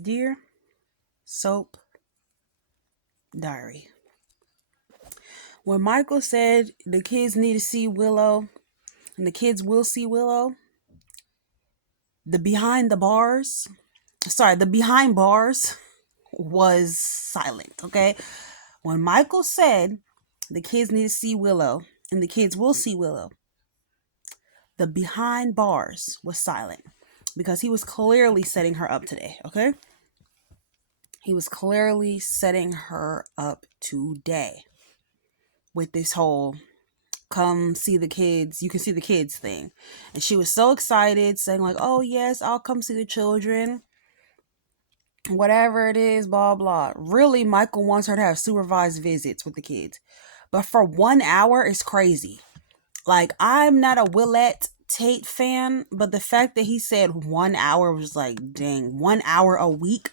Dear Soap Diary. When Michael said the kids need to see Willow and the kids will see Willow, the behind the bars, the behind bars was silent, okay? When Michael said the kids need to see Willow and the kids will see Willow, the behind bars was silent because he was clearly setting her up today, okay? He was clearly setting her up today with this whole come see the kids, you can see the kids thing. And she was so excited, saying, like, oh, yes, I'll come see the children. Whatever it is, blah, blah. Really, Michael wants her to have supervised visits with the kids. But for 1 hour is crazy. Like, I'm not a Willette Tate fan, but the fact that he said 1 hour was like, dang, 1 hour a week.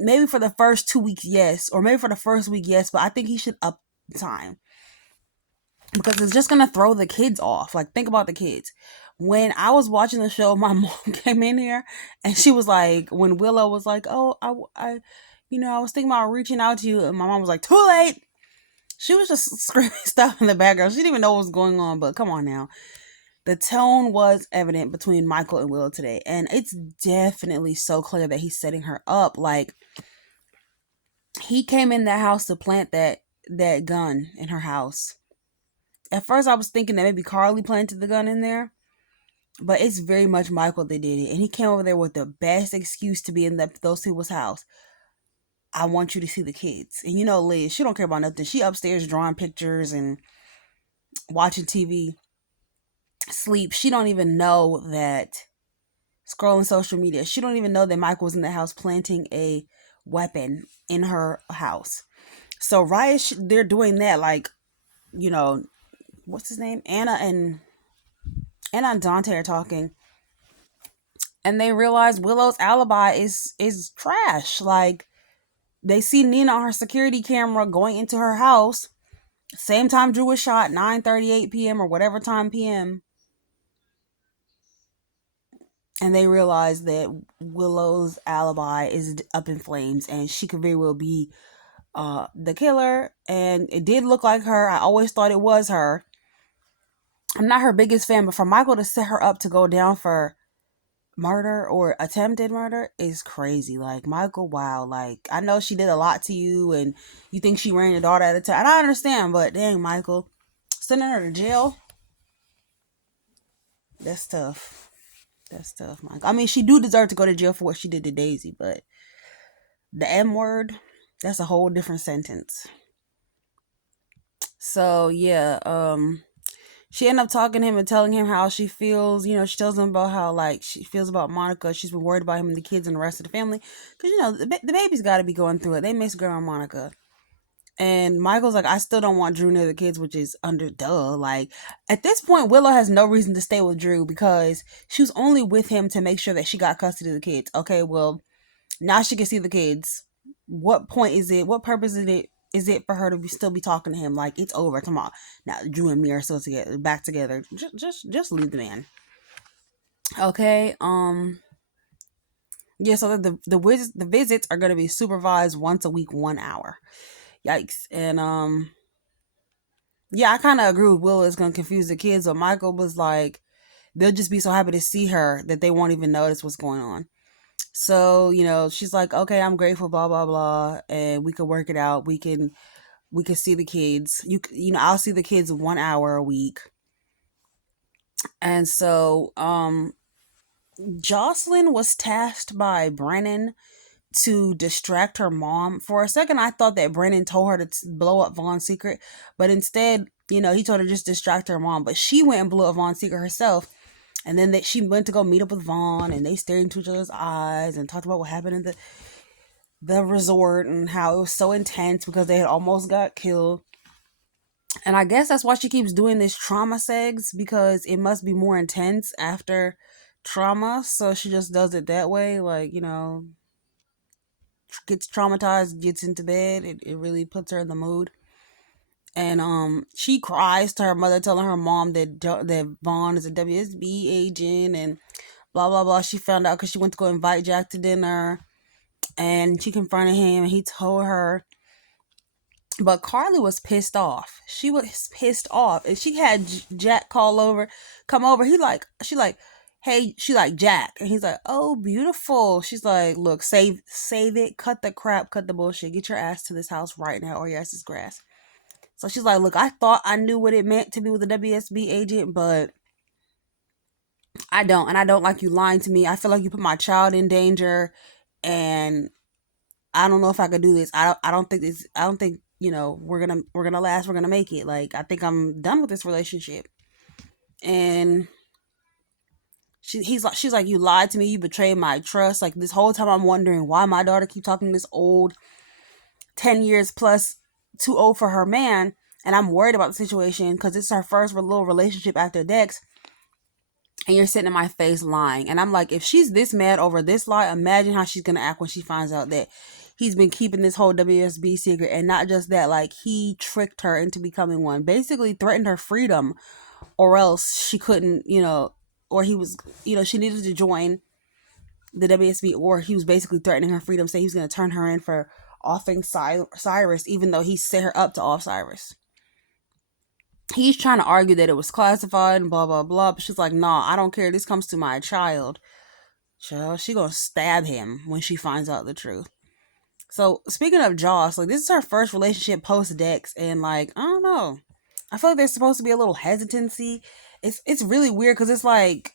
Maybe for the first 2 weeks, yes. Or maybe for the first week, yes. But I think he should up time because it's just gonna throw the kids off. Like, think about the kids. When I was watching the show, my mom came in here and she was like, when Willow was like, "Oh, I was thinking about reaching out to you," and my mom was like, "Too late." She was just screaming stuff in the background. She didn't even know what was going on. But come on now, the tone was evident between Michael and Willow today, and it's definitely so clear that he's setting her up. Like, he came in that house to plant that gun in her house. At first, I was thinking that maybe Carly planted the gun in there, but it's very much Michael that did it. And he came over there with the best excuse to be in those people's house. I want you to see the kids. And Liz, she don't care about nothing. She upstairs drawing pictures and watching TV, sleep. She don't even know that, scrolling social media. She don't even know that Michael was in the house planting a weapon in her house. So right, they're doing that, like, what's his name? Anna and Dante are talking, and they realize Willow's alibi is trash. Like, they see Nina on her security camera going into her house, same time Drew was shot, 9:38 p.m. or whatever time p.m. And they realize that Willow's alibi is up in flames, and she could very well be the killer. And it did look like her. I always thought it was her. I'm not her biggest fan, but for Michael to set her up to go down for murder or attempted murder is crazy. Like, Michael, wow. Like, I know she did a lot to you and you think she ran your daughter out of town, and I understand, but dang, Michael, sending her to jail, that's tough. That's tough, Michael. I mean, she do deserve to go to jail for what she did to Daisy, but the M word, that's a whole different sentence. So yeah, she ended up talking to him and telling him how she feels. She tells him about how, like, she feels about Monica. She's been worried about him and the kids and the rest of the family. Because, the baby's got to be going through it. They miss Grandma Monica. And Michael's like, I still don't want Drew near the kids, which is under duh. Like, at this point, Willow has no reason to stay with Drew because she was only with him to make sure that she got custody of the kids. Okay, well, now she can see the kids. What point is it? What purpose is it for her to still be talking to him? Like, it's over tomorrow. Now Drew and me are still together, back together. Just leave the man. Okay. Yeah. So the visits are gonna be supervised once a week, 1 hour. Yikes. And yeah, I kind of agree with Will. It's gonna confuse the kids, but Michael was like, they'll just be so happy to see her that they won't even notice what's going on. So, she's like, okay, I'm grateful, blah, blah, blah. And we can work it out. We can see the kids. I'll see the kids 1 hour a week. And so, Jocelyn was tasked by Brennan to distract her mom. For a second, I thought that Brennan told her to blow up Vaughn's secret, but instead, he told her just distract her mom. But she went and blew up Vaughn's secret herself. And then she went to go meet up with Vaughn, and they stared into each other's eyes and talked about what happened in the resort and how it was so intense because they had almost got killed. And I guess that's why she keeps doing this trauma segs, because it must be more intense after trauma. So she just does it that way. Like, gets traumatized, gets into bed. It really puts her in the mood. And she cries to her mother, telling her mom that Vaughn is a WSB agent and blah blah blah. She found out because she went to go invite Jack to dinner. and she confronted him, and he told her. But Carly was pissed off. She was pissed off, and she had Jack come over. She like, hey, she like Jack, and he's like, oh, beautiful. She's like, look, save it, cut the crap, cut the bullshit, get your ass to this house right now, or your ass is grass. So she's like, look, I thought I knew what it meant to be with a WSB agent, but I don't, and I don't like you lying to me. I feel like you put my child in danger, and I don't know if I could do this. I don't think this. I don't think we're gonna last. We're gonna make it. Like, I think I'm done with this relationship. And she's like, you lied to me. You betrayed my trust. Like, this whole time I'm wondering why my daughter keep talking to this old 10 years plus too old for her man. And I'm worried about the situation because it's her first little relationship after Dex. And you're sitting in my face lying. And I'm like, if she's this mad over this lie, imagine how she's gonna act when she finds out that he's been keeping this whole WSB secret. And not just that, like, he tricked her into becoming one, basically threatened her freedom, or else she couldn't, or he was, she needed to join the WSB, or he was basically threatening her freedom, saying he was gonna turn her in for offing Cyrus, even though he set her up to off Cyrus. He's trying to argue that it was classified and blah blah blah, but she's like, nah, I don't care, this comes to my child. She gonna stab him when she finds out the truth. So speaking of Joss, like, this is her first relationship post Dex, and like, I don't know, I feel like there's supposed to be a little hesitancy. It's really weird because it's like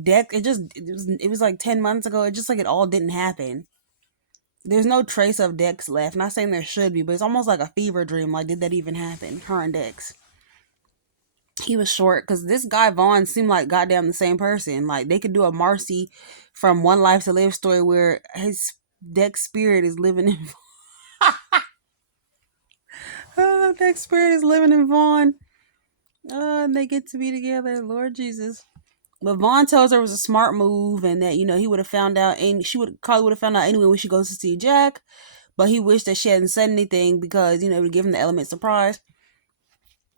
Dex, it was like 10 months ago. It just like it all didn't happen. There's no trace of Dex left. Not saying there should be, but it's almost like a fever dream. Like, did that even happen? Her and Dex. He was short because this guy Vaughn seemed like goddamn the same person. Like, they could do a Marcy from One Life to Live story where his Dex spirit is living in Dex spirit is living in Vaughn. And they get to be together. Lord Jesus. But Vaughn tells her it was a smart move, and that he would have found out, and Carly would have found out anyway when she goes to see Jack. But he wished that she hadn't said anything because it would give him the element of surprise.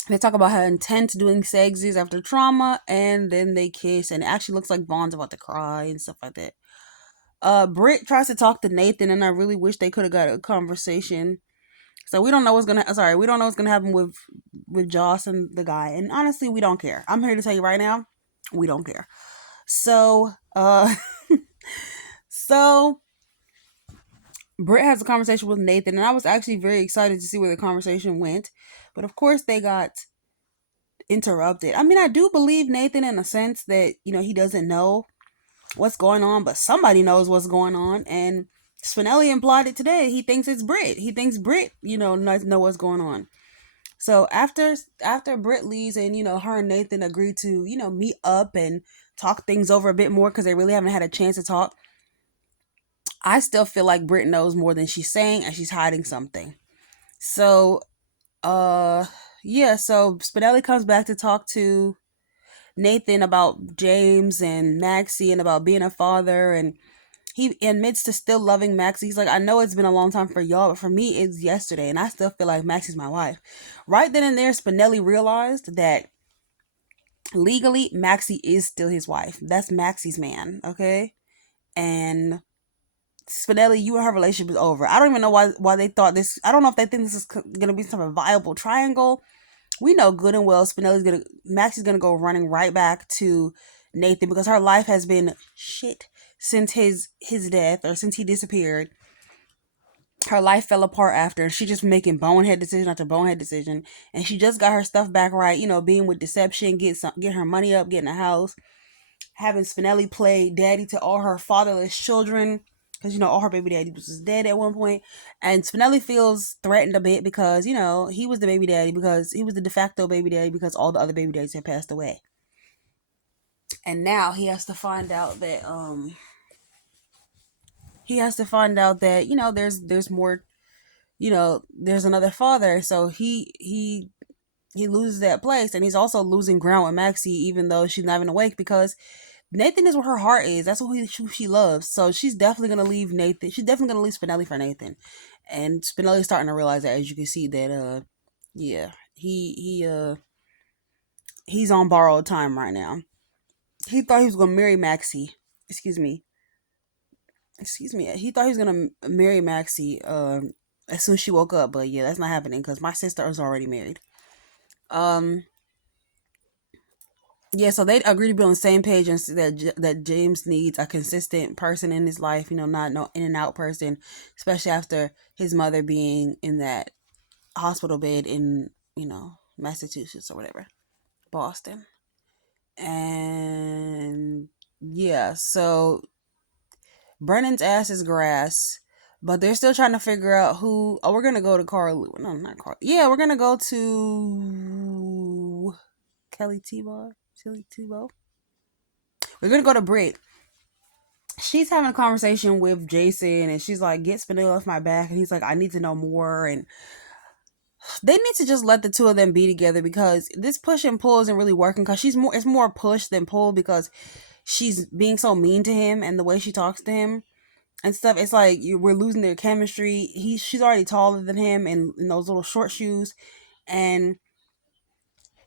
They talk about how intense doing sex is after trauma, and then they kiss, and it actually looks like Vaughn's about to cry and stuff like that. Britt tries to talk to Nathan, and I really wish they could have got a conversation. So we don't know what's gonna happen with Joss and the guy, and honestly, we don't care. I'm here to tell you right now, we don't care. So, so Britt has a conversation with Nathan, and I was actually very excited to see where the conversation went, but of course they got interrupted. I mean, I do believe Nathan in a sense that he doesn't know what's going on, but somebody knows what's going on, and Spinelli implied it today. He thinks it's Britt. He thinks Britt, know what's going on. So after Britt leaves, and her and Nathan agree to meet up and talk things over a bit more because they really haven't had a chance to talk. I still feel like Britt knows more than she's saying, and she's hiding something. So, yeah. So Spinelli comes back to talk to Nathan about James and Maxie and about being a father, and he admits to still loving Maxie. He's like, I know it's been a long time for y'all, but for me, it's yesterday, and I still feel like Maxie's my wife. Right then and there, Spinelli realized that legally, Maxie is still his wife. That's Maxie's man, okay? And Spinelli, you and her relationship is over. I don't even know why they thought this. I don't know if they think this is gonna be some viable triangle. We know good and well Maxie's gonna go running right back to Nathan because her life has been shit since his death, or since he disappeared. Her life fell apart after. She just making bonehead decision after bonehead decision, and she just got her stuff back right. Being with deception, get her money up, getting a house, having Spinelli play daddy to all her fatherless children, because all her baby daddy was dead at one point, and Spinelli feels threatened a bit because he was the baby daddy, because he was the de facto baby daddy, because all the other baby daddies had passed away, and now he has to find out that there's more, there's another father, so he loses that place, and he's also losing ground with Maxie, even though she's not even awake, because Nathan is where her heart is. That's who she loves. So she's definitely gonna leave Nathan. She's definitely gonna leave Spinelli for Nathan, and Spinelli's starting to realize that, as you can see that yeah, he's on borrowed time right now. He thought he was gonna marry Maxie. Excuse me. excuse me, he thought he was gonna marry Maxie as soon as she woke up, but yeah, that's not happening because my sister is already married. Um, yeah, so they agree to be on the same page and that James needs a consistent person in his life, not no in and out person, especially after his mother being in that hospital bed in Massachusetts or whatever, Boston, and yeah, so Brennan's ass is grass. But they're still trying to figure out who. Oh, we're gonna go to Carl. No, not Carl. Yeah, we're gonna go to Kelly Tebow. Kelly Tebow. We're gonna go to Britt. She's having a conversation with Jason, and she's like, "Get Spinelli off my back," and he's like, "I need to know more." And they need to just let the two of them be together because this push and pull isn't really working. Because she's more, it's more push than pull because she's being so mean to him and the way she talks to him and stuff. It's like we're losing their chemistry. She's already taller than him in those little short shoes, and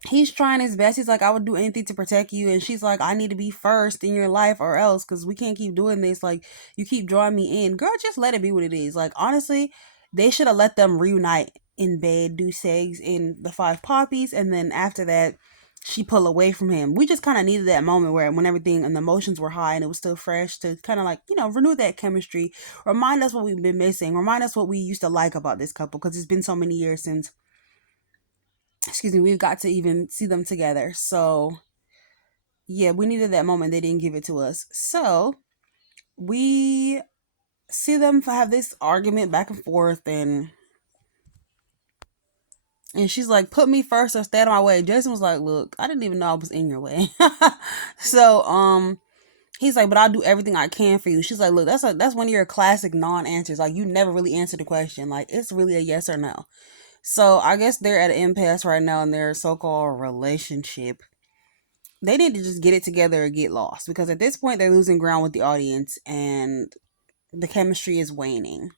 he's trying his best. He's like, I would do anything to protect you. And she's like, I need to be first in your life or else, because we can't keep doing this. Like, you keep drawing me in. Girl, just let it be what it is. Like, honestly, they should have let them reunite in bed, do segs in the Five Poppies. And then after that, she pull away from him. We just kind of needed that moment where when everything and the emotions were high and it was still fresh to kind of like, renew that chemistry. Remind us what we've been missing. Remind us what we used to like about this couple because it's been so many years since we've got to even see them together. So yeah, we needed that moment. They didn't give it to us. So we see them have this argument back and forth, and she's like, put me first or stay out of my way. Jason was like, look, I didn't even know I was in your way. So he's like, but I'll do everything I can for you. She's like, look, that's one of your classic non-answers. Like, you never really answer the question. Like, it's really a yes or no. So I guess they're at an impasse right now in their so-called relationship. They need to just get it together or get lost because at this point they're losing ground with the audience and the chemistry is waning.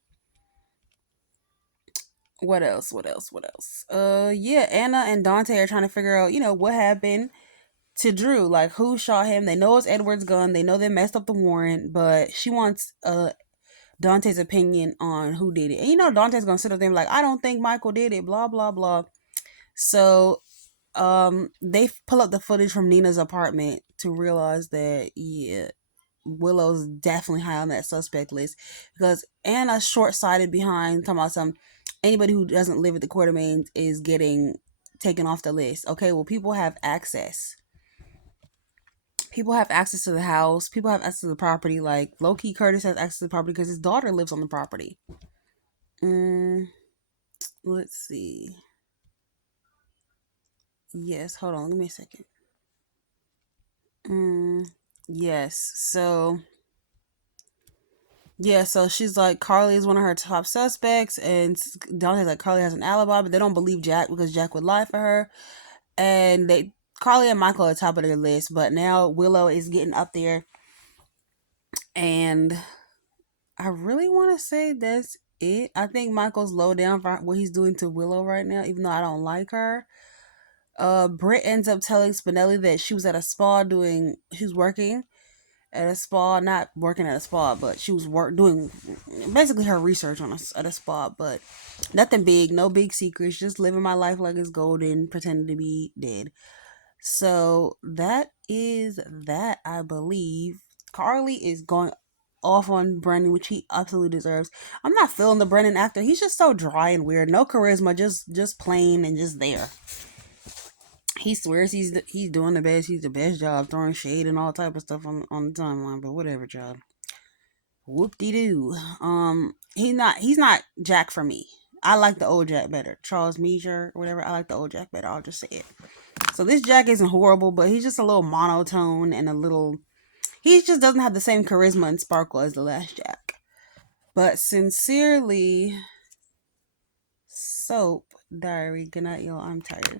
What else? What else? What else? Yeah, Anna and Dante are trying to figure out, what happened to Drew. Like, who shot him? They know it's Edward's gun. They know they messed up the warrant, but she wants Dante's opinion on who did it. And Dante's gonna sit with them like, I don't think Michael did it. Blah blah blah. So they pull up the footage from Nina's apartment to realize that yeah, Willow's definitely high on that suspect list because Anna's short-sighted behind talking about anybody who doesn't live at the Quartermaines is getting taken off the list. Okay, well, people have access. People have access to the house. People have access to the property. Like Loki Curtis has access to the property because his daughter lives on the property. Let's see. Yes, hold on. Give me a second. Yes. So yeah, so she's like, Carly is one of her top suspects, and Dante's like, Carly has an alibi, but they don't believe Jack because Jack would lie for her. And Carly and Michael are top of their list, but now Willow is getting up there, and I really want to say that's it. I think Michael's low down for what he's doing to Willow right now, even though I don't like her. Britt ends up telling Spinelli that she was at a spa she was working at a spa, not working at a spa, but she was doing basically her research at a spa, but nothing big, no big secrets, just living my life like it's golden, pretending to be dead. So that is that, I believe. Carly is going off on Brennan, which he absolutely deserves. I'm not feeling the Brennan actor. He's just so dry and weird, no charisma, just plain and just there. He swears he's doing the best. He's the best job, throwing shade and all type of stuff on the timeline. But whatever, job. Whoop de doo. He's not Jack for me. I like the old Jack better. Charles Measure or whatever. I like the old Jack better. I'll just say it. So this Jack isn't horrible, but he's just a little monotone and he just doesn't have the same charisma and sparkle as the last Jack. But sincerely, Soap Diary. Good night, y'all. I'm tired.